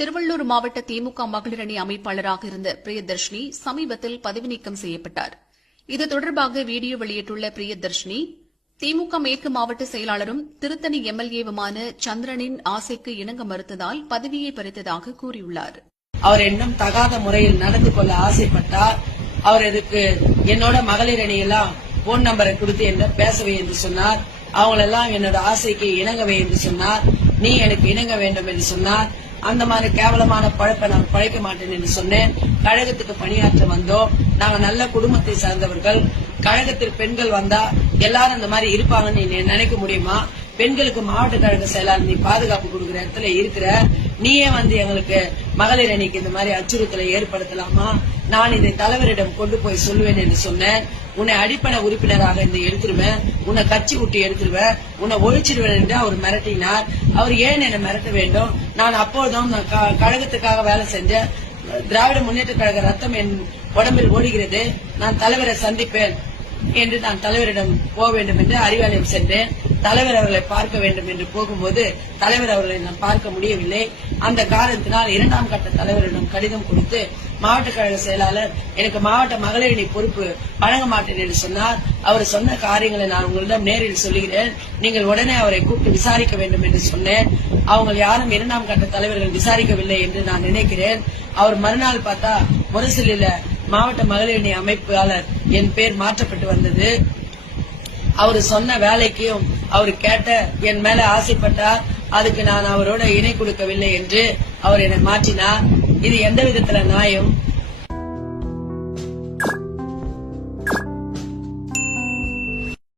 திருவள்ளூர் மாவட்ட திமுக மகளிர் அணி அமைப்பாளராக இருந்த பிரியதர்ஷினி சமீபத்தில் பதவி நீக்கம் செய்யப்பட்டார். இது தொடர்பாக வீடியோ வெளியிட்டுள்ள பிரியதர்ஷினி, திமுக மேற்கு மாவட்ட செயலாளரும் திருத்தணி எம்எல்ஏவுமான சந்திரனின் ஆசைக்கு இணங்க மறுத்ததால் பதவியை பறித்ததாக கூறியுள்ளார். அவர் இன்னும் தகாத முறையில் நடந்து கொள்ள ஆசைப்பட்டார். அவர் இதுக்கு என்னோட மகளிர் அணியெல்லாம் போன் நம்பரை கொடுத்து என்ன பேசவே என்று சொன்னார். அவங்களெல்லாம் என்னோட ஆசைக்கு இணங்கவே என்று சொன்னார். நீ எனக்கு இணங்க வேண்டும் என்று சொன்னார். அந்த மாதிரி கேவலமான பழப்பை நான் பழைக்க மாட்டேன் என்று சொன்னேன். கழகத்துக்கு பணியாற்ற வந்தோம். நாங்க நல்ல குடும்பத்தை சார்ந்தவர்கள். கழகத்தில் பெண்கள் வந்தா எல்லாரும் அந்த மாதிரி இருப்பாங்கன்னு நீ நினைக்க முடியுமா? பெண்களுக்கு மாவட்ட கழக செயலாளர் நீ பாதுகாப்பு கொடுக்கிற இடத்துல இருக்கிற நீயே வந்து எங்களுக்கு மகளிர் அணிக்கு இந்த மாதிரி அச்சுறுத்தலை ஏற்படுத்தலாமா? நான் இதை தலைவரிடம் கொண்டு போய் சொல்லுவேன் என்று சொன்னேன். உன்னை அடிப்படை உறுப்பினராக இந்த எடுத்துருவேன், உன்னை கட்சி விட்டு எடுத்துருவேன், உன்னை ஒழிச்சிடுவேன் என்று அவர் மிரட்டினார். அவர் ஏன் என்னை மிரட்ட வேண்டும்? நான் அப்போதும் கழகத்துக்காக வேலை செஞ்ச திராவிட முன்னேற்ற கழக ரத்தம் என் உடம்பில் ஓடுகிறது. நான் தலைவரை சந்திப்பேன் என்று நான் தலைவரிடம் போக வேண்டும் என்று அறிவாலயம் சென்றேன். தலைவர் அவர்களை பார்க்க வேண்டும் என்று போகும்போது தலைவர் அவர்களை நான் பார்க்க முடியவில்லை. அந்த காரணத்தினால் இரண்டாம் கட்ட தலைவரிடம் கடிதம் கொடுத்து மாவட்ட கழக செயலாளர் எனக்கு மாவட்ட மகளிர் அணி பொறுப்பு வழங்க மாட்டேன் என்று சொன்னார். அவர் சொன்ன காரியங்களை நான் உங்களிடம் நேரில் சொல்லுகிறேன். நீங்கள் உடனே அவரை கூப்பிட்டு விசாரிக்க வேண்டும் என்று சொன்னேன். அவங்க யாரும் இரண்டாம் கட்ட தலைவர்கள் விசாரிக்கவில்லை என்று நான் நினைக்கிறேன். அவர் மறுநாள் பார்த்தா முரசொலியில மாவட்ட மகளிர் அணி அமைப்பாளர் என் பேர் மாற்றப்பட்டு வந்தது. அவர் சொன்ன வேலைக்கும் அவர் கேட்ட என் மேல ஆசைப்பட்டார். அதுக்கு நான் அவரோட இணை கொடுக்கவில்லை என்று அவர் என்னை மாற்றினார். இது எந்த விதத்துல நியாயம்?